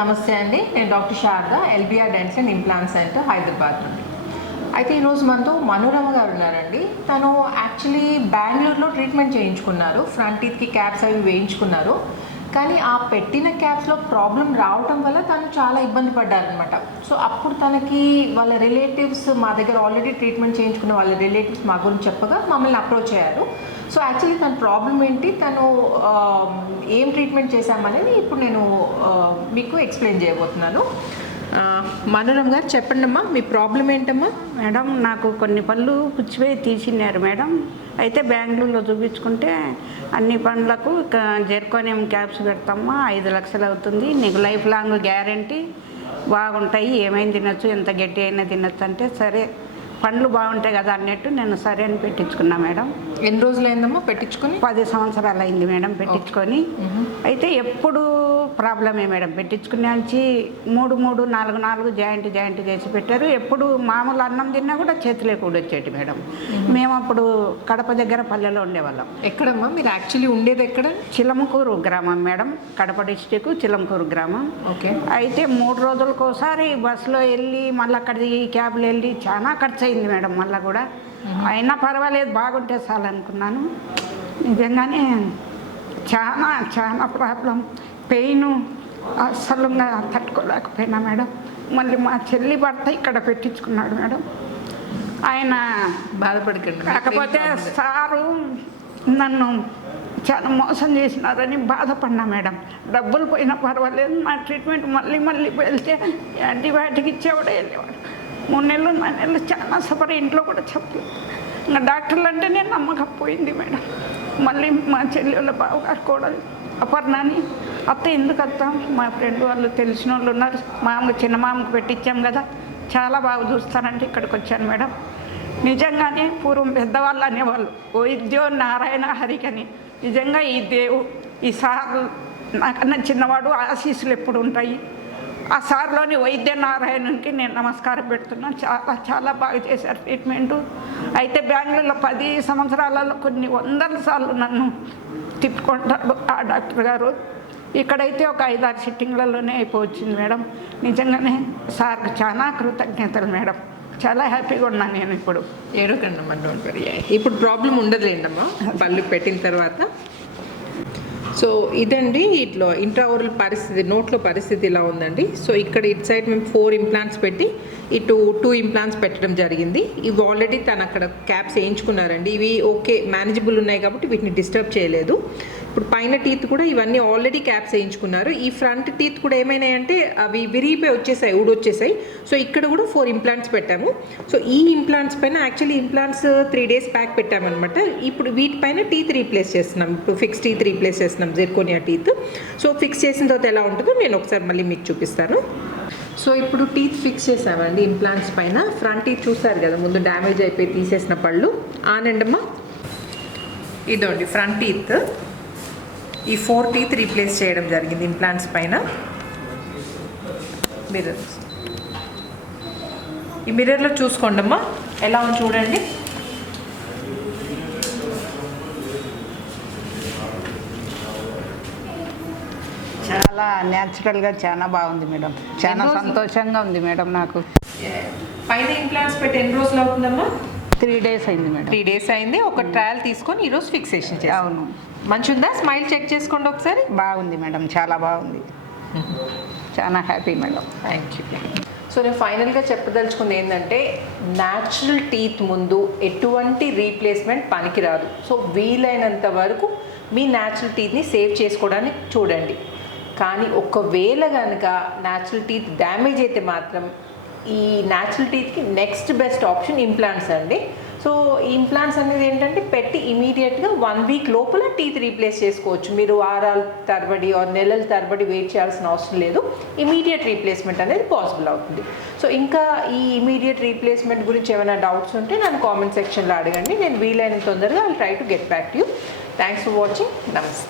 నమస్తే అండి, నేను doctor Sharada, LBR dental and implant centre, Hyderabad నుండి. అయితే ఈరోజు మనతో మనోరమ గారు ఉన్నారండి. తను యాక్చువల్లీ బెంగళూరులో ట్రీట్మెంట్ చేయించుకున్నారు, ఫ్రంట్ టీత్కి క్యాప్స్ అవి వేయించుకున్నారు. కానీ ఆ పెట్టిన క్యాప్స్లో ప్రాబ్లం రావటం వల్ల తను చాలా ఇబ్బంది పడ్డారనమాట. సో అప్పుడు తనకి వాళ్ళ రిలేటివ్స్, మా దగ్గర ఆల్రెడీ ట్రీట్మెంట్ చేయించుకున్న వాళ్ళ రిలేటివ్స్ మా గురించి చెప్పగా మమ్మల్ని అప్రోచ్ అయ్యారు. సో యాక్చువల్లీ తన ప్రాబ్లం ఏంటి, తను ఏం ట్రీట్మెంట్ చేశామనేది ఇప్పుడు నేను మీకు ఎక్స్ప్లెయిన్ చేయబోతున్నాను. మనోరమ గారు చెప్పండి అమ్మా, మీ ప్రాబ్లం ఏంటమ్మా? మేడం, నాకు కొన్ని పళ్ళు పుచ్చిపోయి తీసినారు మేడం. అయితే బెంగళూరులో చూపించుకుంటే అన్ని పనులకు జెర్కోనియం క్యాప్స్ పెడతామా, 5 లక్షలు అవుతుంది, నీకు లైఫ్ లాంగ్ గ్యారంటీ, బాగుంటాయి, ఏమైనా తినచ్చు, ఎంత గట్టి అయినా తినచ్చు అంటే సరే పండ్లు బాగుంటాయి కదా అన్నట్టు నేను సరే అని పెట్టించుకున్నా మేడం. ఎన్ని రోజులు అయిందమ్మా పెట్టించుకొని? 10 సంవత్సరాలు అయింది మేడం పెట్టించుకొని. అయితే ఎప్పుడు ప్రాబ్లమే మేడం, పెట్టించుకునే నుంచి 3 4 జాయింట్ చేసి పెట్టారు. ఎప్పుడు మామూలు అన్నం తిన్నా కూడా చేతిలో కూడా వచ్చేటి మేడం. మేము అప్పుడు కడప దగ్గర పల్లెలో ఉండేవాళ్ళం. ఎక్కడమ్మా మీరు యాక్చువల్లీ ఉండేది? ఎక్కడ? చిలమకూరు గ్రామం మేడం, కడప డిస్టిక్ చిలమకూరు గ్రామం. ఓకే. అయితే 3 రోజులకోసారి బస్సులో వెళ్ళి మళ్ళీ అక్కడికి క్యాబ్లో వెళ్ళి చాలా ఖర్చు అయింది మేడం. మళ్ళీ కూడా అయినా పర్వాలేదు, బాగుంటే చాలు అనుకున్నాను. నిజంగానే చాలా ప్రాబ్లం, పెయిన్ అస్సలు తట్టుకోలేకపోయినా మేడం. మళ్ళీ మా చెల్లి భర్త ఇక్కడ పెట్టించుకున్నాడు మేడం. ఆయన బాధపడకండి, కాకపోతే సారు నన్ను చాలా మోసం చేసినారని బాధపడినా మేడం. డబ్బులు పోయినా పర్వాలేదు, నా ట్రీట్మెంట్ మళ్ళీ వెళ్తే యాంటీబయాటిక్ ఇచ్చేవాడే వెళ్ళేవాడు. 3 నెలలు 4 నెలలు చాలా సఫర్, ఇంట్లో కూడా చెప్పలేదు. ఇంకా డాక్టర్లు అంటే నేను నమ్మకపోయింది మేడం. మళ్ళీ మా చెల్లి వాళ్ళ బావగారు కూడా అపర్ణాని, అత్త ఎందుకు అత్త, మా ఫ్రెండ్ వాళ్ళు తెలిసిన వాళ్ళు ఉన్నారు, చిన్న మామకు పెట్టించాం కదా, చాలా బాగా చూస్తారంటే ఇక్కడికి వచ్చాను మేడం. నిజంగానే పూర్వం పెద్దవాళ్ళు అనేవాళ్ళు వైద్యో నారాయణ హరికని. నిజంగా ఈ ఈ సార్ నాకన్నా చిన్నవాడు, ఆశీస్సులు ఎప్పుడు ఉంటాయి. ఆ సార్లోని వైద్య నారాయణకి నేను నమస్కారం పెడుతున్నాను. చాలా బాగా చేశారు ట్రీట్మెంటు. అయితే బెంగళూరులో 10 సంవత్సరాలలో కొన్ని 100 సార్లు నన్ను తిప్పుకుంటాడు ఆ డాక్టర్ గారు. ఇక్కడైతే ఒక 5-6 సిట్టింగ్లలోనే అయిపోవచ్చింది మేడం. నిజంగానే సార్కి చాలా కృతజ్ఞతలు మేడం. చాలా హ్యాపీగా ఉన్నాను నేను ఇప్పుడు. ఏడోకండమ్మా, డోంట్ వరీ. ఇప్పుడు ప్రాబ్లం ఉండదులేండమ్మా పళ్ళు పెట్టిన తర్వాత. సో ఇదండి, ఇట్లా ఇంట్రాఓరల్ పరిస్థితి, నోట్లో పరిస్థితి ఇలా ఉందండి. సో ఇక్కడ ఇటు సైడ్ మేము 4 ఇంప్లాంట్స్ పెట్టి ఇటు 2 ఇంప్లాంట్స్ పెట్టడం జరిగింది. ఇవి ఆల్రెడీ తను అక్కడ క్యాప్స్ వేయించుకున్నారండి. ఇవి ఓకే, మేనేజబుల్ ఉన్నాయి కాబట్టి వీటిని డిస్టర్బ్ చేయలేదు. ఇప్పుడు పైన టీత్ కూడా ఇవన్నీ ఆల్రెడీ క్యాప్స్ వేయించుకున్నారు. ఈ ఫ్రంట్ టీత్ కూడా ఏమైనాయంటే అవి విరిగిపోయి వచ్చేసాయి, ఊడొచ్చేసాయి. సో ఇక్కడ కూడా 4 ఇంప్లాంట్స్ పెట్టాము. సో ఈ ఇంప్లాంట్స్ పైన యాక్చువల్లీ ఇంప్లాంట్స్ 3 days బ్యాక్ పెట్టామన్నమాట. ఇప్పుడు వీటిపైన టీత్ రీప్లేస్ చేస్తున్నాం. ఇప్పుడు ఫిక్స్ టీత్ రీప్లేస్ చేస్తున్నాం, జిర్కోనియా టీత్. సో ఫిక్స్ చేసిన తర్వాత ఎలా ఉంటుందో నేను ఒకసారి మళ్ళీ మీకు చూపిస్తాను. సో ఇప్పుడు టీత్ ఫిక్స్ చేసామండి ఇంప్లాంట్స్ పైన. ఫ్రంట్ టీత్ చూసారు కదా, ముందు డ్యామేజ్ అయిపోయి తీసేసిన పళ్ళు ఆనండమ్మా. ఇదండి ఫ్రంట్ టీత్. ఈ 4 టీత్ రీప్లేస్ చేయడం జరిగింది ఇంప్లాంట్స్ పైన. మిర్రర్, ఈ మిర్రర్లో చూసుకోండి అమ్మా ఎలా ఉంది చూడండి. చాలా న్యాచురల్గా చాలా బాగుంది మేడం. చాలా సంతోషంగా ఉంది మేడం. నాకు పైన ఇంప్లాంట్స్ పెట్టి ఎన్ని రోజులు అవుతుందమ్మా? 3 days అయింది మేడం. 3 days అయింది. ఒక ట్రయల్ తీసుకొని ఈరోజు ఫిక్సేషన్ చేయాలి. అవును. మంచిగా స్మైల్ చెక్ చేసుకోండి ఒకసారి. బాగుంది మేడం, చాలా బాగుంది. చాలా happy madam. Thank you. So నేను ఫైనల్గా చెప్పదలుచుకుంది ఏంటంటే, న్యాచురల్ టీత్ ముందు ఎటువంటి రీప్లేస్మెంట్ పనికిరాదు. సో వీలైనంత వరకు మీ న్యాచురల్ టీత్ని సేవ్ చేసుకోవడానికి చూడండి. కానీ ఒకవేళ కనుక న్యాచురల్ టీత్ డ్యామేజ్ అయితే మాత్రం ఈ న్యాచురల్ టీత్కి నెక్స్ట్ బెస్ట్ ఆప్షన్ ఇంప్లాంట్స్ అండి. సో ఈ ఇంప్లాంట్స్ అనేది ఏంటంటే పెట్టి ఇమీడియట్గా 1 week లోపల టీత్ రీప్లేస్ చేసుకోవచ్చు. మీరు వారాల తరబడి నెలల తరబడి వెయిట్ చేయాల్సిన అవసరం లేదు. ఇమీడియట్ రీప్లేస్మెంట్ అనేది పాసిబుల్ అవుతుంది. సో ఇంకా ఈ ఇమీడియట్ రీప్లేస్మెంట్ గురించి ఏమైనా డౌట్స్ ఉంటే నన్ను కామెంట్ సెక్షన్లో అడగండి. నేను వీలైన తొందరగా I try to get back to you. Thanks for watching. నమస్తే.